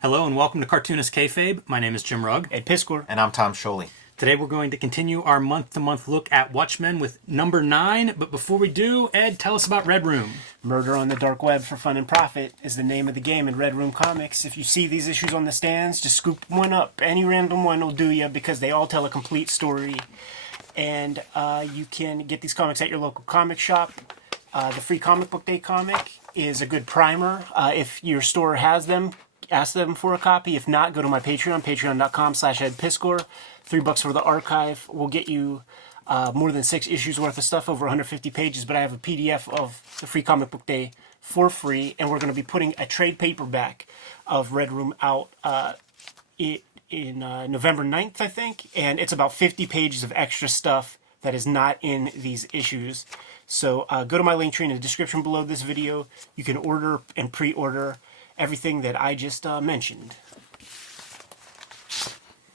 Hello and welcome to Cartoonist Kayfabe. My name is Jim Rugg. Ed Piscor. And I'm Tom Scholey. Today we're going to continue our month-to-month look at Watchmen with number 9. But before we do, Ed, tell us about Red Room. Murder on the Dark Web for Fun and Profit is the name of the game in Red Room Comics. If you see these issues on the stands, just scoop one up. Any random one will do you because they all tell a complete story. And you can get these comics at your local comic shop. The free Comic Book Day comic is a good primer. If your store has them, ask them for a copy. If not, go to my Patreon, patreon.com/edpiscor. $3 for the archive will get you more than 6 issues worth of stuff, over 150 pages. But I have a PDF of the free Comic Book Day for free, and we're going to be putting a trade paperback of Red Room out in November 9th, I think. And it's about 50 pages of extra stuff that is not in these issues. So go to my link tree in the description below this video. You can order and pre-order everything that I just mentioned.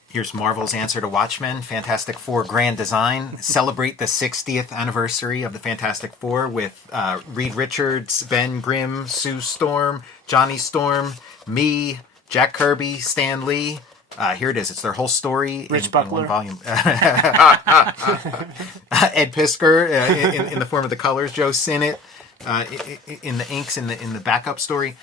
Here's Marvel's answer to Watchmen, Fantastic Four Grand Design. Celebrate the 60th anniversary of the Fantastic Four with Reed Richards, Ben Grimm, Sue Storm, Johnny Storm, me, Jack Kirby, Stan Lee. Here it is. It's their whole story Rich in Buckler. one volume. Ed Pisker in the form of the colors. Joe Sinnott in the inks in the backup story.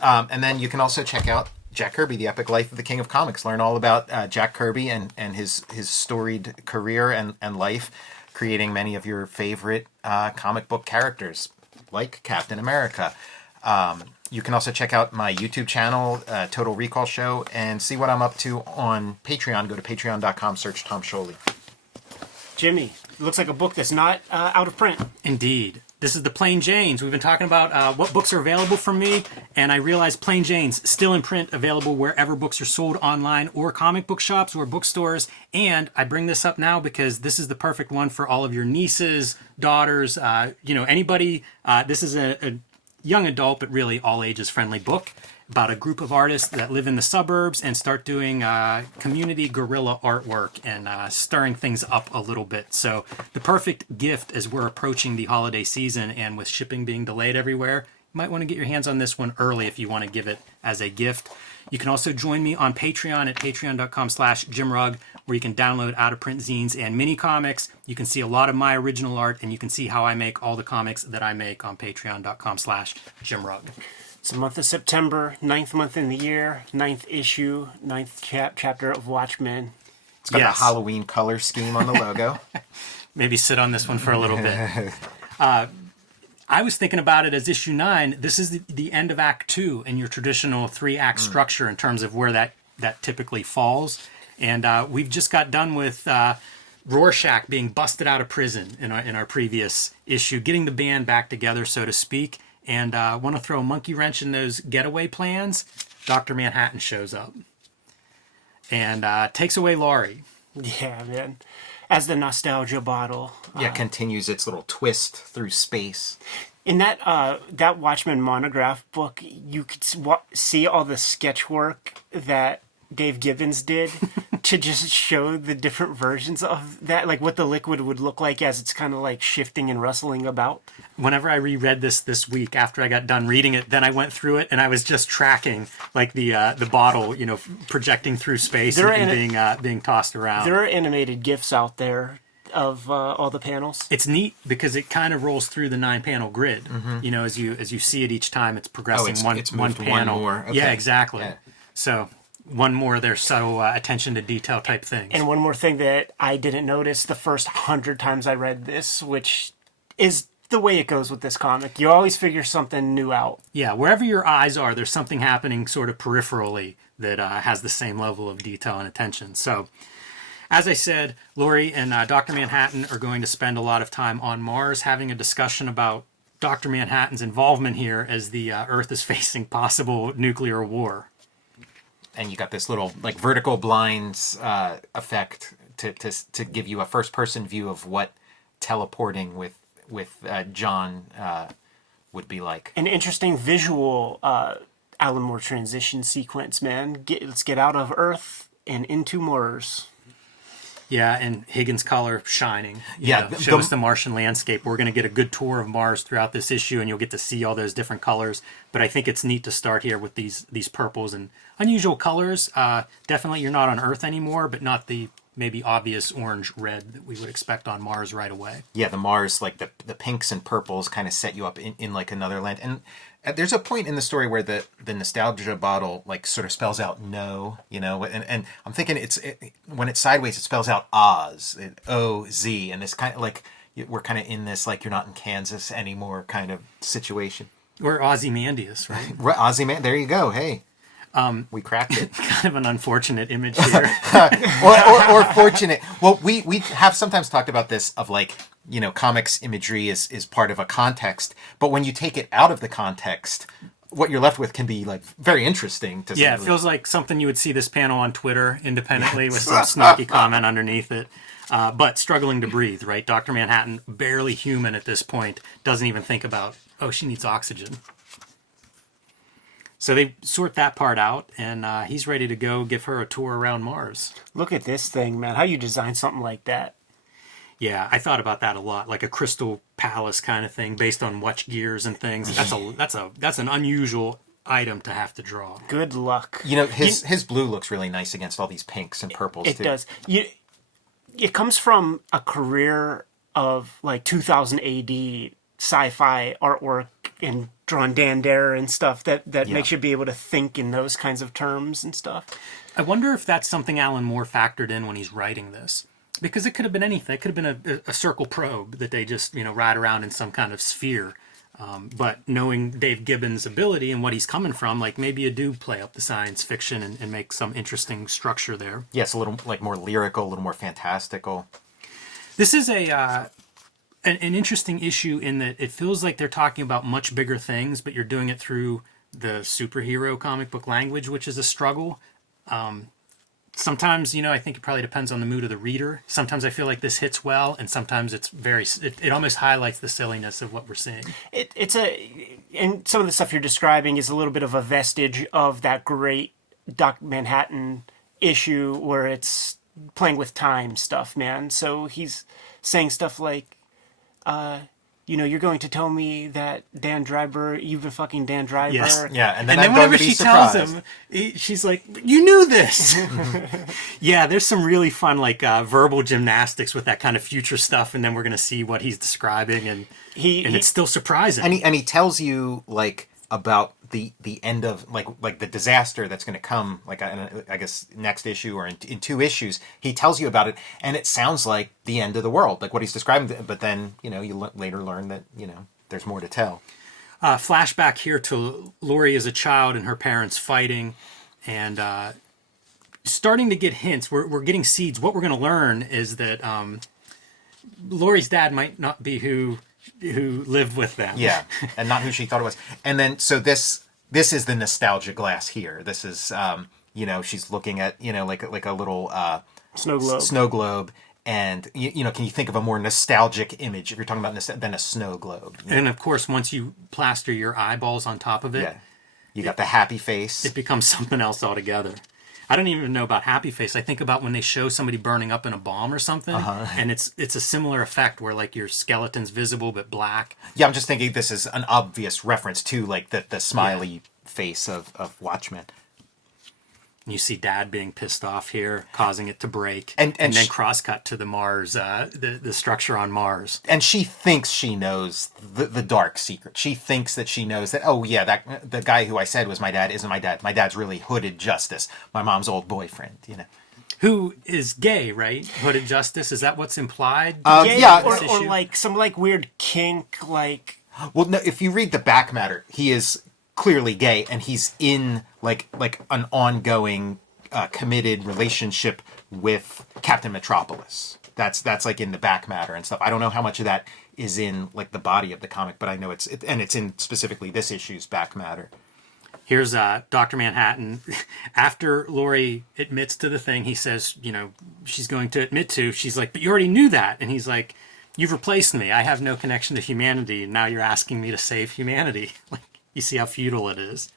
And then you can also check out Jack Kirby, The Epic Life of the King of Comics. Learn all about Jack Kirby and his storied career and life, creating many of your favorite comic book characters, like Captain America. You can also check out my YouTube channel, Total Recall Show, and see what I'm up to on Patreon. Go to patreon.com, search Tom Scholey. Jimmy, it looks like a book that's not out of print. Indeed. This is the Plain Janes. We've been talking about what books are available from me, and I realized Plain Janes still in print, available wherever books are sold online or comic book shops or bookstores. And I bring this up now because this is the perfect one for all of your nieces, daughters, anybody. This is a young adult, but really all ages friendly book about a group of artists that live in the suburbs and start doing community guerrilla artwork and stirring things up a little bit. So the perfect gift as we're approaching the holiday season, and with shipping being delayed everywhere, you might want to get your hands on this one early if you want to give it as a gift. You can also join me on Patreon at patreon.com/JimRugg, where you can download out-of-print zines and mini comics. You can see a lot of my original art, and you can see how I make all the comics that I make on patreon.com/JimRugg. It's the month of September, 9th month in the year, 9th issue, 9th chapter of Watchmen. It's got a Halloween color scheme on the logo. Maybe sit on this one for a little bit. I was thinking about it as issue 9. This is the end of Act 2 in your traditional 3-act structure in terms of where that typically falls. And we've just got done with Rorschach being busted out of prison in our previous issue, getting the band back together, so to speak. And want to throw a monkey wrench in those getaway plans. Dr. Manhattan shows up and takes away Laurie. Yeah, man. As the nostalgia bottle. Continues its little twist through space. In that Watchmen monograph book, you could see all the sketch work that Dave Gibbons did to just show the different versions of that, like what the liquid would look like as it's kind of like shifting and rustling about. Whenever I reread this week after I got done reading it, then I went through it and I was just tracking like the bottle, projecting through space and being tossed around. There are animated GIFs out there of all the panels. It's neat because it kind of rolls through the 9-panel grid. Mm-hmm. As you see it each time, it's progressing it's one panel. One more. Okay. Yeah, exactly. Yeah. So one more of their subtle attention to detail type things. And one more thing that I didn't notice the first 100 times I read this, which is the way it goes with this comic. You always figure something new out. Yeah, wherever your eyes are, there's something happening sort of peripherally that has the same level of detail and attention. So, as I said, Laurie and Dr. Manhattan are going to spend a lot of time on Mars having a discussion about Dr. Manhattan's involvement here as the Earth is facing possible nuclear war. And you got this little vertical blinds effect to give you a first person view of what teleporting with John would be like. An interesting visual Alan Moore transition sequence, man. Let's get out of Earth and into Mars. Yeah, and Higgins' color shining. Yeah, Show us the Martian landscape. We're going to get a good tour of Mars throughout this issue, and you'll get to see all those different colors. But I think it's neat to start here with these purples and unusual colors. Definitely, you're not on Earth anymore, but not the maybe obvious orange-red that we would expect on Mars right away. Yeah, the Mars, like the pinks and purples kind of set you up in like another land. And there's a point in the story where the nostalgia bottle like sort of spells out no, and I'm thinking when it's sideways, it spells out Oz, O-Z, and it's kind of like we're kind of in this like you're not in Kansas anymore kind of situation. Or Ozymandias, right? Ozymandias, there you go, hey. We cracked it. Kind of an unfortunate image here. or fortunate. Well, we have sometimes talked about this of like, comics imagery is part of a context, but when you take it out of the context, what you're left with can be like very interesting to Yeah, it feels like something you would see this panel on Twitter independently with some snarky comment underneath it. But struggling to breathe, right? Dr. Manhattan, barely human at this point, doesn't even think about, she needs oxygen. So they sort that part out, and he's ready to go give her a tour around Mars. Look at this thing, man. How you design something like that? Yeah, I thought about that a lot, like a crystal palace kind of thing, based on watch gears and things. That's an unusual item to have to draw. Good luck. His blue looks really nice against all these pinks and purples too. It does. It comes from a career of like 2000 AD sci-fi artwork and drawn Dan Dare and stuff that makes you be able to think in those kinds of terms and stuff. I wonder if that's something Alan Moore factored in when he's writing this. Because it could have been anything. It could have been a circle probe that they just, ride around in some kind of sphere. But knowing Dave Gibbons' ability and what he's coming from, like maybe you do play up the science fiction and make some interesting structure there. Yes, a little like more lyrical, a little more fantastical. This is an interesting issue in that it feels like they're talking about much bigger things, but you're doing it through the superhero comic book language, which is a struggle. Sometimes, I think it probably depends on the mood of the reader. Sometimes I feel like this hits well, and sometimes it almost highlights the silliness of what we're seeing. And some of the stuff you're describing is a little bit of a vestige of that great Dr. Manhattan issue where it's playing with time stuff, man. So he's saying stuff like, you're going to tell me that Dan Dreiber, you've been fucking Dan Dreiber. Yes. Yeah, and then I'm whenever going to be she surprised. tells him, she's like, "You knew this." Yeah, there's some really fun like verbal gymnastics with that kind of future stuff, and then we're gonna see what he's describing, and it's still surprising. And he tells you like about the end of like the disaster that's going to come, like I guess next issue or in 2 issues. He tells you about it, and it sounds like the end of the world, like what he's describing. But then you later learn that there's more to tell. Flashback here to Laurie as a child and her parents fighting, and starting to get hints. We're getting seeds. What we're going to learn is that Laurie's dad might not be who lived with them. Yeah, and not who she thought it was. And then so this is the nostalgia glass here. This is she's looking at like a little snow globe. And can you think of a more nostalgic image if you're talking about than a snow globe? And of course, once you plaster your eyeballs on top of it, you got the happy face. It becomes something else altogether. I don't even know about happy face. I think about when they show somebody burning up in a bomb or something, and it's a similar effect where like your skeleton's visible but black. Yeah, I'm just thinking this is an obvious reference to like the smiley face of Watchmen. You see Dad being pissed off here, causing it to break, and then cross-cut to the Mars, the structure on Mars. And she thinks she knows the dark secret. She thinks that she knows that, that the guy who I said was my dad isn't my dad. My dad's really Hooded Justice, my mom's old boyfriend, Who is gay, right? Hooded Justice, is that what's implied? Or like some like weird kink, like... Well, no, if you read the back matter, he is clearly gay, and he's in like an ongoing committed relationship with Captain Metropolis. That's like in the back matter and stuff. I don't know how much of that is in like the body of the comic, but I know it's in specifically this issue's back matter. Here's Dr. Manhattan. After Laurie admits to the thing he says, she's going to admit to, she's like, but you already knew that. And he's like, you've replaced me. I have no connection to humanity. And now you're asking me to save humanity. Like, you see how futile it is.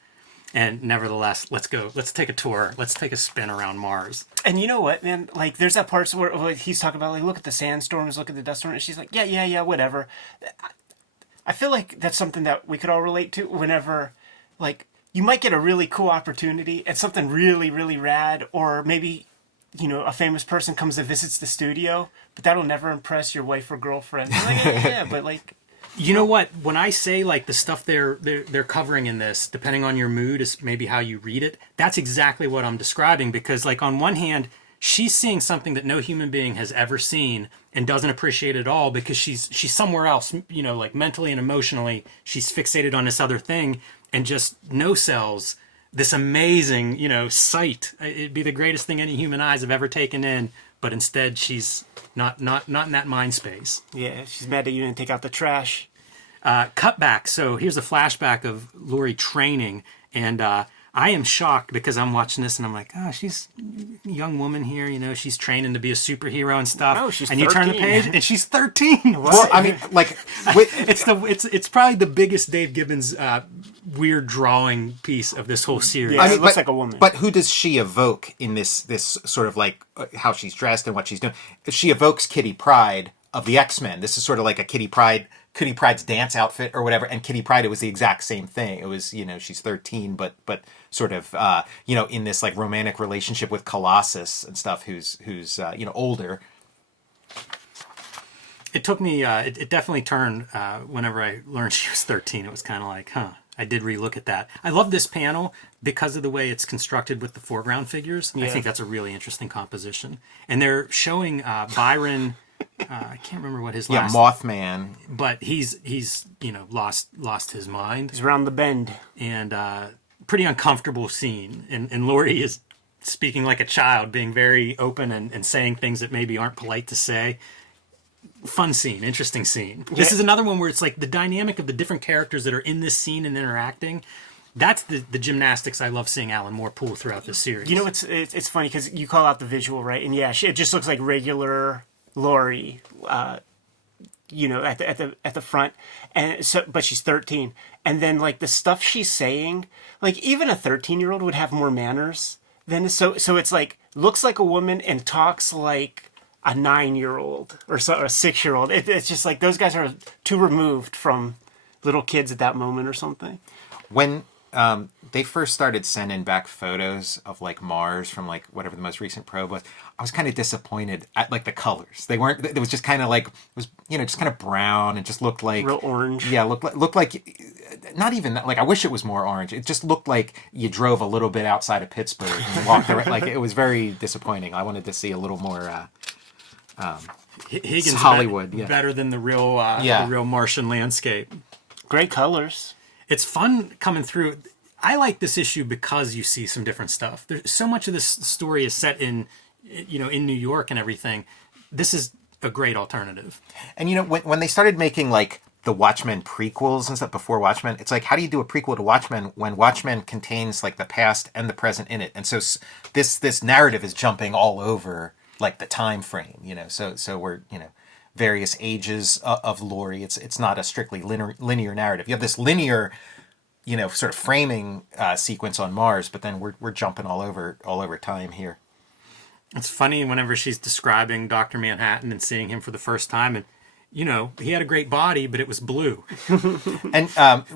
And nevertheless, let's go. Let's take a tour. Let's take a spin around Mars. And you know what, man? Like, there's that part where he's talking about, like, look at the sandstorms, look at the dust storm. And she's like, yeah, whatever. I feel like that's something that we could all relate to whenever, like, you might get a really cool opportunity and something really, really rad, or maybe, you know, a famous person comes and visits the studio, but that'll never impress your wife or girlfriend. You're like, yeah, but like... You know what? When I say like the stuff they're covering in this, depending on your mood, is maybe how you read it. That's exactly what I'm describing, because like on one hand, she's seeing something that no human being has ever seen and doesn't appreciate at all because she's somewhere else, you know, like mentally and emotionally, she's fixated on this other thing and just no sells this amazing, you know, sight. It'd be the greatest thing any human eyes have ever taken in, but instead she's not in that mind space. Yeah, she's mad that you didn't take out the trash. Cut back. So here's a flashback of Laurie training, and I am shocked because I'm watching this and I'm like, oh, she's a young woman here, you know, she's training to be a superhero and stuff. No, she's and you 13. turn the page and she's 13. Well, I mean, like, It's probably the biggest Dave Gibbons weird drawing piece of this whole series. Yeah, I mean, it looks like a woman. But who does she evoke in this sort of like how she's dressed and what she's doing? She evokes Kitty Pryde of the X-Men. This is sort of like a Kitty Pryde's dance outfit or whatever. And Kitty Pryde, it was the exact same thing. It was, you know, she's 13, but sort of, you know, in this like romantic relationship with Colossus and stuff, who's you know, older. It took me, it definitely turned whenever I learned she was 13. It was kind of like, huh. I did relook at that. I love this panel because of the way it's constructed with the foreground figures. Yeah. I think that's a really interesting composition. And they're showing Byron. I can't remember what his last. Yeah, Mothman. But he's you know lost his mind. He's around the bend. And pretty uncomfortable scene. And Laurie is speaking like a child, being very open and saying things that maybe aren't polite to say. Fun scene, interesting scene. This is another one where it's like the dynamic of the different characters that are in this scene and interacting. That's the gymnastics I love seeing Alan Moore pull throughout this series. You know, it's funny because you call out the visual, right? And yeah, it just looks like regular Laurie, you know, at the front, and so, but she's 13, and then like the stuff she's saying, like even a 13-year-old would have more manners than so. So it's like looks like a woman and talks like a 9-year-old or a 6-year-old. It's just like those guys are too removed from little kids at that moment or something. When they first started sending back photos of like Mars from like whatever the most recent probe was, I was kind of disappointed at like the colors. They weren't. It was just kind of like it was, you know, just kind of brown and just looked like real orange. Yeah, looked like not even like I wish it was more orange. It just looked like you drove a little bit outside of Pittsburgh and walked around. Like it was very disappointing. I wanted to see a little more. Higgins Hollywood, better than the real Martian landscape. Great colors. It's fun coming through. I like this issue because you see some different stuff. There's so much of this story is set in, you know, in New York and everything. This is a great alternative. And you know, when they started making like the Watchmen prequels and stuff before Watchmen, it's like, how do you do a prequel to Watchmen when Watchmen contains like the past and the present in it? And so this narrative is jumping all over like the time frame, you know. So we're, you know, various ages of Laurie. It's not a strictly linear narrative. You have this linear, you know, sort of framing sequence on Mars, but then we're jumping all over time here. It's funny whenever she's describing Dr. Manhattan and seeing him for the first time, and you know, he had a great body, but it was blue. And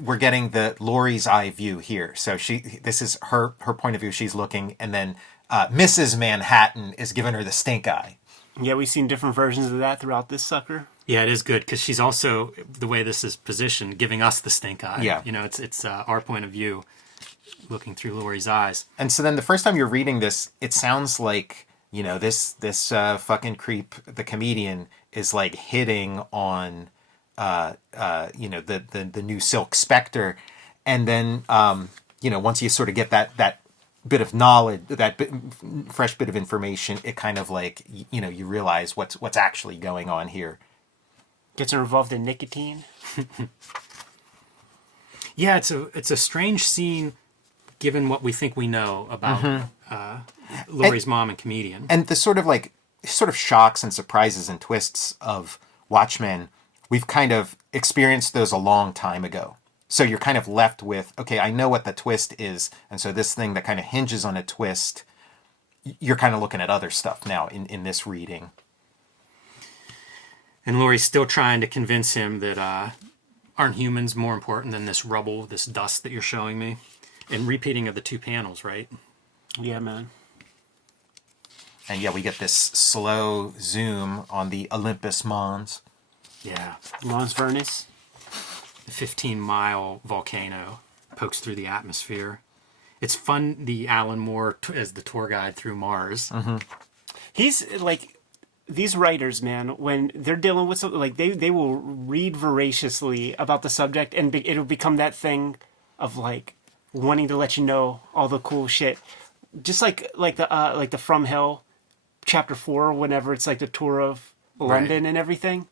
we're getting the Laurie's eye view here. So this is her point of view. She's looking, and then Mrs. Manhattan is giving her the stink eye. Yeah, we've seen different versions of that throughout this sucker. Yeah, it is good because she's also, the way this is positioned, giving us the stink eye. Yeah. You know, it's our point of view looking through Laurie's eyes. And so then the first time you're reading this, it sounds like, you know, this fucking creep, the comedian, is like hitting on, you know, the new Silk Spectre. And then, you know, once you sort of get that bit of knowledge, fresh bit of information, it kind of like, you know, you realize what's actually going on here. Gets her involved in nicotine. Yeah, it's a strange scene, given what we think we know about Laurie's mom and comedian. And the sort of shocks and surprises and twists of Watchmen, we've kind of experienced those a long time ago. So you're kind of left with, okay, I know what the twist is, and so this thing that kind of hinges on a twist, you're kind of looking at other stuff now in this reading. And Laurie's still trying to convince him that aren't humans more important than this rubble, this dust that you're showing me? And repeating of the 2 panels, right? Yeah, man. And yeah, we get this slow zoom on the Olympus Mons. Yeah. Mons Vernus. The 15-mile volcano pokes through the atmosphere. It's fun, the Alan Moore as the tour guide through Mars. Mm-hmm. He's like, these writers, man, when they're dealing with something, like they will read voraciously about the subject, and it'll become that thing of like wanting to let you know all the cool shit. Just like the From Hell chapter 4, whenever it's like the tour of London and everything.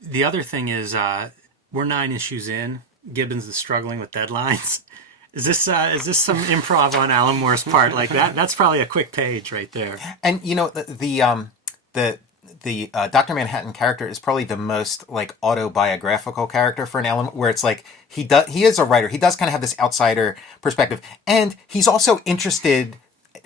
The other thing is, we're 9 issues in. Gibbons is struggling with deadlines. Is this some improv on Alan Moore's part? Like that's probably a quick page right there. And you know the Dr. Manhattan character is probably the most like autobiographical character for an Alan, where it's like he is a writer. He does kind of have this outsider perspective, and he's also interested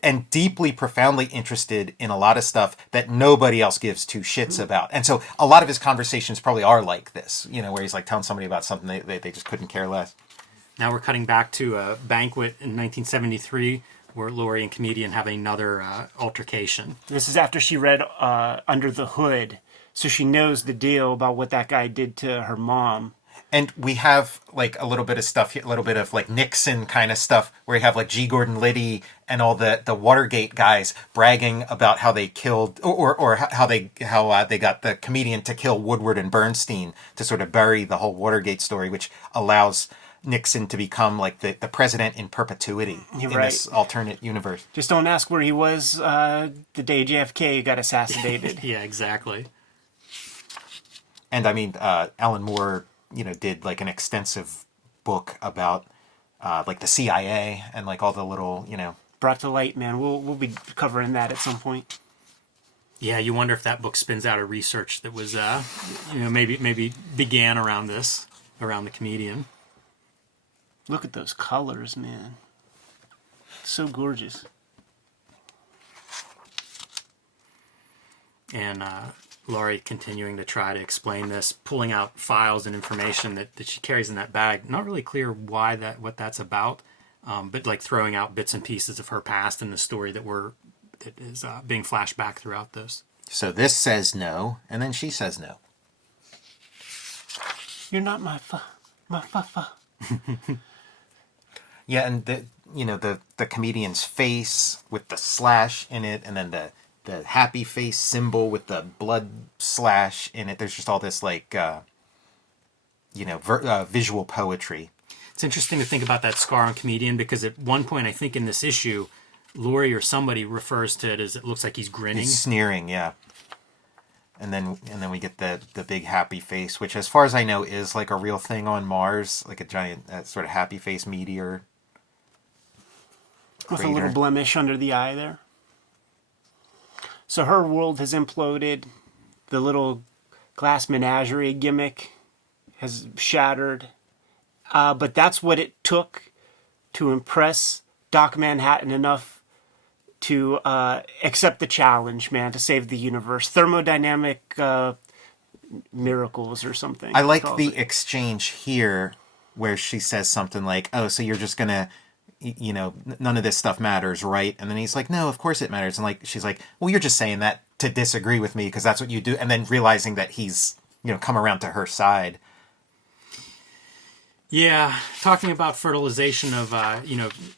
and deeply, profoundly interested in a lot of stuff that nobody else gives 2 shits about. And so a lot of his conversations probably are like this, you know, where he's like telling somebody about something they just couldn't care less. Now we're cutting back to a banquet in 1973 where Laurie and Comedian have another altercation. This is after she read Under the Hood, so she knows the deal about what that guy did to her mom. And we have like a little bit of stuff, a little bit of like Nixon kind of stuff, where you have like G. Gordon Liddy and all the Watergate guys bragging about how they killed or how they got the comedian to kill Woodward and Bernstein to sort of bury the whole Watergate story, which allows Nixon to become like the president in perpetuity in this alternate universe. Just don't ask where he was the day JFK got assassinated. Yeah, exactly. And I mean, Alan Moore, you know, did like an extensive book about like the CIA and like all the little, you know. Brought to light, man. We'll be covering that at some point. Yeah, you wonder if that book spins out a research that was, you know, maybe began around the comedian. Look at those colors, man. So gorgeous. And Laurie continuing to try to explain this, pulling out files and information that she carries in that bag. Not really clear what that's about, but like throwing out bits and pieces of her past and the story that is being flashed back throughout this. So this says no, and then she says no. You're not my fa. Yeah, and the comedian's face with the slash in it, and then the happy face symbol with the blood slash in it. There's just all this like visual poetry. It's interesting to think about that scar on comedian, because at one point I think in this issue, Laurie or somebody refers to it as it looks like he's grinning. He's sneering, yeah. And then we get the big happy face, which as far as I know is like a real thing on Mars, like a giant sort of happy face meteor. With a little blemish under the eye there. So her world has imploded. The little glass menagerie gimmick has shattered. But that's what it took to impress Doc Manhattan enough to accept the challenge, man, to save the universe. Thermodynamic miracles or something. I like the exchange here where she says something like, oh, so you're just going to, you know, none of this stuff matters, right? And then he's like, no, of course it matters. And like, she's like, well, you're just saying that to disagree with me because that's what you do. And then realizing that he's, you know, come around to her side. Yeah, talking about fertilization of,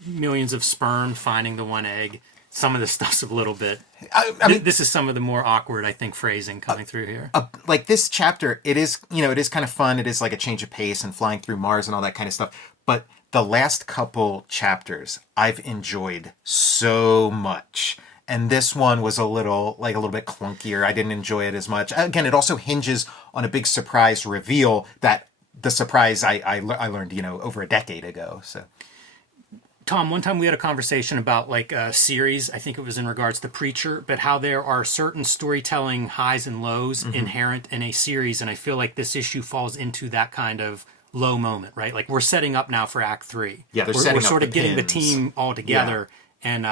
millions of sperm finding the one egg. Some of this stuff's a little bit... I mean, this is some of the more awkward, I think, phrasing coming through here. Like this chapter, it is kind of fun. It is like a change of pace and flying through Mars and all that kind of stuff. But the last couple chapters I've enjoyed so much. And this one was a little bit clunkier. I didn't enjoy it as much. Again, it also hinges on a big surprise reveal that the surprise I learned, over a decade ago. So, Tom, one time we had a conversation about like a series. I think it was in regards to Preacher, but how there are certain storytelling highs and lows inherent in a series. And I feel like this issue falls into that kind of low moment, right? Like we're setting up now for Act 3. Yeah, they're we're setting up sort of the getting the pins. team all together, and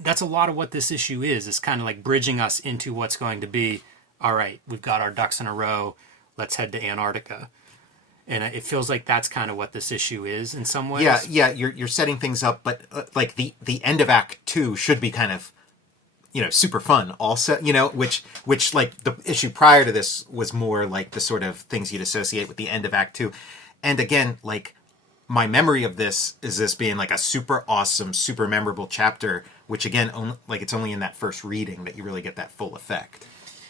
that's a lot of what this issue is. It's kind of like bridging us into what's going to be. All right, we've got our ducks in a row. Let's head to Antarctica. And it feels like that's kind of what this issue is in some ways. Yeah, you're setting things up, but like the end of Act 2 should be kind of, super fun also, which like the issue prior to this was more like the sort of things you'd associate with the end of Act 2. And again, like my memory of this is this being like a super awesome, super memorable chapter, which again, it's only in that first reading that you really get that full effect.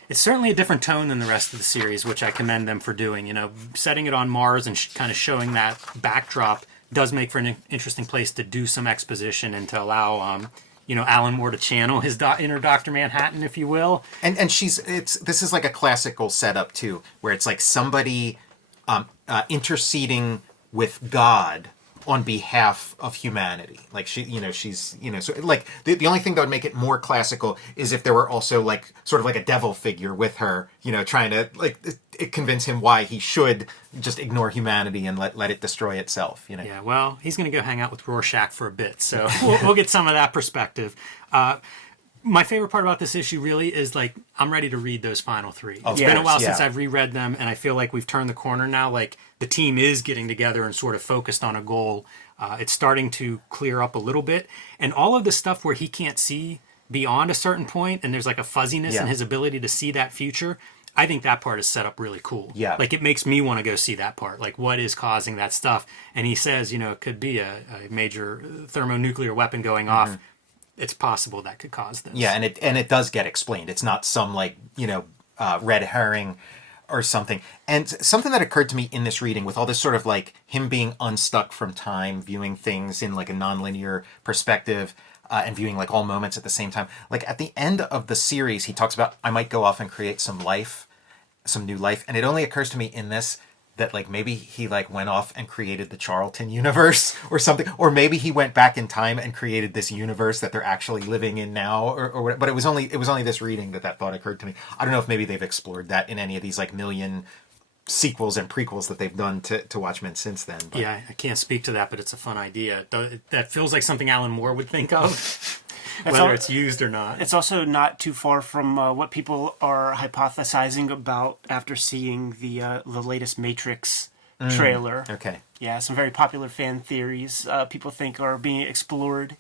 It's certainly a different tone than the rest of the series, which I commend them for doing. Setting it on Mars and kind of showing that backdrop does make for an interesting place to do some exposition and to allow, Alan Moore to channel his inner Dr. Manhattan, if you will. And this is like a classical setup too, where it's like somebody interceding with God on behalf of humanity. Like she's so like the only thing that would make it more classical is if there were also like sort of like a devil figure with her, trying to like convince him why he should just ignore humanity and let it destroy itself. Yeah, well, he's going to go hang out with Rorschach for a bit, so we'll get some of that perspective. My favorite part about this issue really is like I'm ready to read those final 3. It's been a while since I've reread them, and I feel like we've turned the corner now. Like the team is getting together and sort of focused on a goal. It's starting to clear up a little bit, and all of the stuff where he can't see beyond a certain point, and there's like a fuzziness in his ability to see that future. I think that part is set up really cool. Yeah, like it makes me want to go see that part. Like what is causing that stuff? And he says, it could be a major thermonuclear weapon going off. It's possible that could cause this. Yeah, and it does get explained. It's not some like red herring or something. And something that occurred to me in this reading with all this sort of like him being unstuck from time, viewing things in like a nonlinear perspective, and viewing like all moments at the same time. Like at the end of the series, he talks about I might go off and create some new life, and it only occurs to me in this that like maybe he like went off and created the Charlton universe or something, or maybe he went back in time and created this universe that they're actually living in now, or but it was only this reading that thought occurred to me. I don't know if maybe they've explored that in any of these like million sequels and prequels that they've done to Watchmen since then. But. Yeah, I can't speak to that, but it's a fun idea. That feels like something Alan Moore would think of. Whether it's used or not. It's also not too far from what people are hypothesizing about after seeing the latest Matrix trailer. Okay. Yeah, some very popular fan theories people think are being explored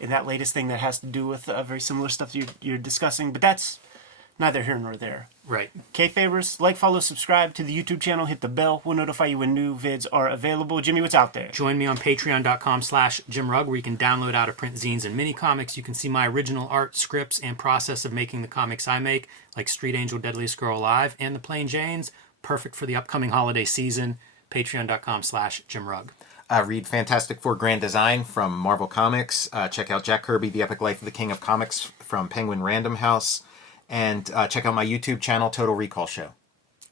in that latest thing that has to do with very similar stuff you're discussing. But that's neither here nor there. Right. Kayfabers, like, follow, subscribe to the YouTube channel, hit the bell. We'll notify you when new vids are available. Jimmy, what's out there? Join me on patreon.com/JimRugg, where you can download out-of-print zines and mini comics. You can see my original art, scripts, and process of making the comics I make, like Street Angel, Deadliest Girl Alive, and The Plain Janes. Perfect for the upcoming holiday season. Patreon.com/JimRugg. Read Fantastic Four Grand Design from Marvel Comics. Check out Jack Kirby, The Epic Life of the King of Comics from Penguin Random House. And check out my YouTube channel, Total Recall Show.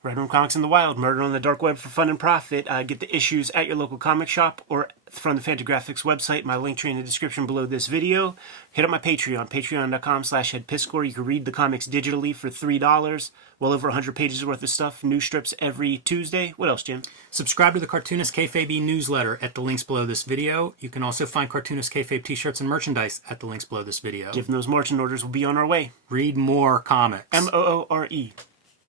Red Room Comics in the Wild, Murder on the Dark Web for fun and profit. Get the issues at your local comic shop or from the Fantagraphics website. My link tree in the description below this video. Hit up my Patreon, patreon.com/HeadPiscore. You can read the comics digitally for $3. Well over 100 pages worth of stuff. New strips every Tuesday. What else, Jim? Subscribe to the Cartoonist Kayfabe newsletter at the links below this video. You can also find Cartoonist Kayfabe t-shirts and merchandise at the links below this video. Give them those marching orders. We'll be on our way. Read more comics. Moore.